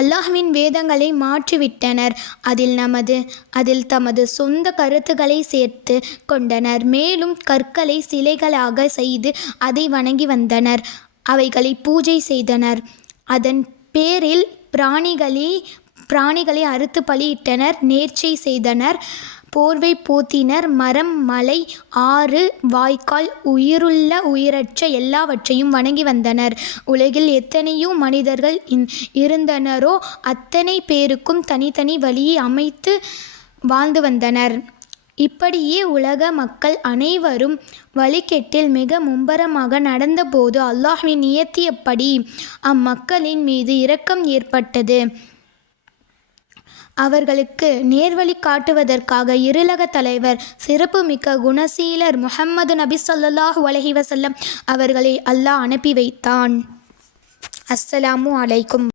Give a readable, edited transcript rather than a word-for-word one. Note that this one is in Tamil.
அல்லாஹ்வின் வேதங்களை மாற்றிவிட்டனர். அதில் தமது சொந்த கருத்துக்களை சேர்த்து கொண்டனர். மேலும் கற்களை சிலைகளாக செய்து அதை வணங்கி வந்தனர். அவைகளை பூஜை செய்தனர். அதன் பேரில் பிராணிகளை அறுத்து பலியிட்டனர். நேர்ச்சை செய்தனர். போர்வை போத்தினர். மரம், மலை, ஆறு, வாய்க்கால், உயிருள்ள உயிரற்ற எல்லாவற்றையும் வணங்கி வந்தனர். உலகில் எத்தனையோ மனிதர்கள் இருந்தனரோ அத்தனை பேருக்கும் தனித்தனி வழியை அமைத்து வாழ்ந்து வந்தனர். இப்படியே உலக மக்கள் அனைவரும் வழிகேட்டில் மிக மும்பரமாக நடந்தபோது அல்லாஹ்வின் நியத்தியபடி அம்மக்களின் மீது இரக்கம் ஏற்பட்டது. அவர்களுக்கு நேர்வழி காட்டுவதற்காக இருளக தலைவர், சிறப்புமிக்க குணசீலர் முஹம்மது நபி ஸல்லல்லாஹு அலைஹி வஸல்லம் அவர்களை அல்லாஹ் அனுப்பி வைத்தான். அஸ்ஸலாமு அலைக்கும்.